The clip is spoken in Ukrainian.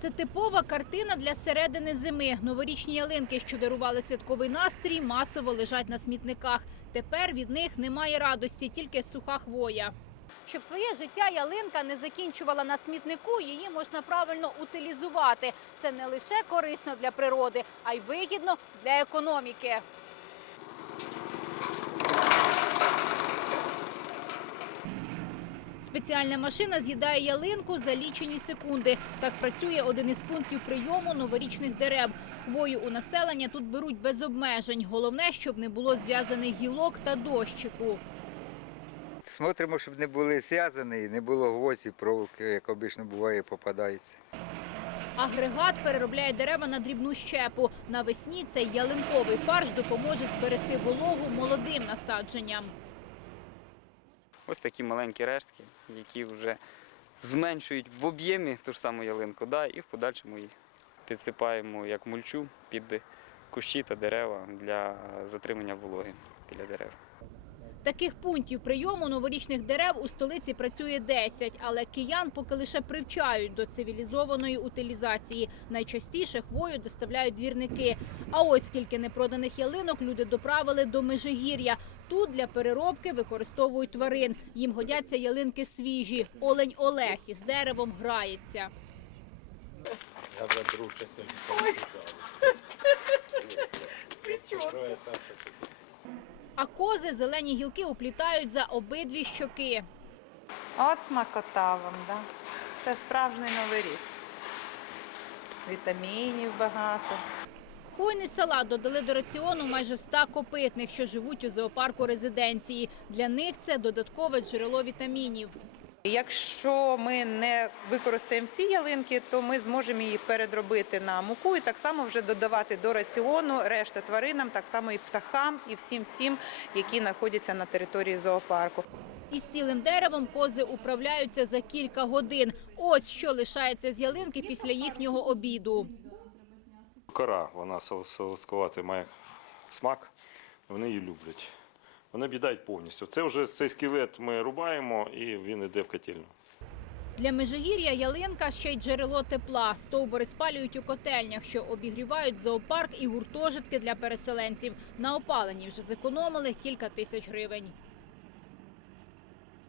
Це типова картина для середини зими. Новорічні ялинки, що дарували святковий настрій, масово лежать на смітниках. Тепер від них немає радості, тільки суха хвоя. Щоб своє життя ялинка не закінчувала на смітнику, її можна правильно утилізувати. Це не лише корисно для природи, а й вигідно для економіки. Спеціальна машина з'їдає ялинку за лічені секунди. Так працює один із пунктів прийому новорічних дерев. Хвою у населення тут беруть без обмежень. Головне, щоб не було зв'язаних гілок та дощику. Смотримо, щоб не були зв'язані, не було гвозді, проволоки, як обично буває, попадається. Агрегат переробляє дерева на дрібну щепу. Навесні цей ялинковий фарш допоможе зберегти вологу молодим насадженням. Ось такі маленькі рештки, які вже зменшують в об'ємі ту ж саму ялинку, да, і в подальшому її підсипаємо як мульчу під кущі та дерева для затримання вологи біля дерев. Таких пунктів прийому новорічних дерев у столиці працює 10, але киян поки лише привчають до цивілізованої утилізації. Найчастіше хвою доставляють двірники. А ось скільки непроданих ялинок люди доправили до Межигір'я. Тут для переробки використовують тварин. Їм годяться ялинки свіжі. Олень Олег із деревом грається. А кози зелені гілки уплітають за обидві щоки. От смакота вам, да? Це справжній новий рік. Вітамінів багато. Хвойний салат додали до раціону майже 100 копитних, що живуть у зоопарку резиденції. Для них це додаткове джерело вітамінів. Якщо ми не використаємо всі ялинки, то ми зможемо її передробити на муку і так само вже додавати до раціону решта тваринам, так само і птахам, і всім всім, які знаходяться на території зоопарку. Із цілим деревом кози управляються за кілька годин. Ось що лишається з ялинки після їхнього обіду. Кора, вона сол- солодкуватий має смак, вони її люблять. Вони об'їдають повністю. Це вже цей скелет ми рубаємо і він йде в котельну. Для Межигір'я ялинка ще й джерело тепла. Стовбури спалюють у котельнях, що обігрівають зоопарк і гуртожитки для переселенців. На опаленні вже зекономили кілька тисяч гривень.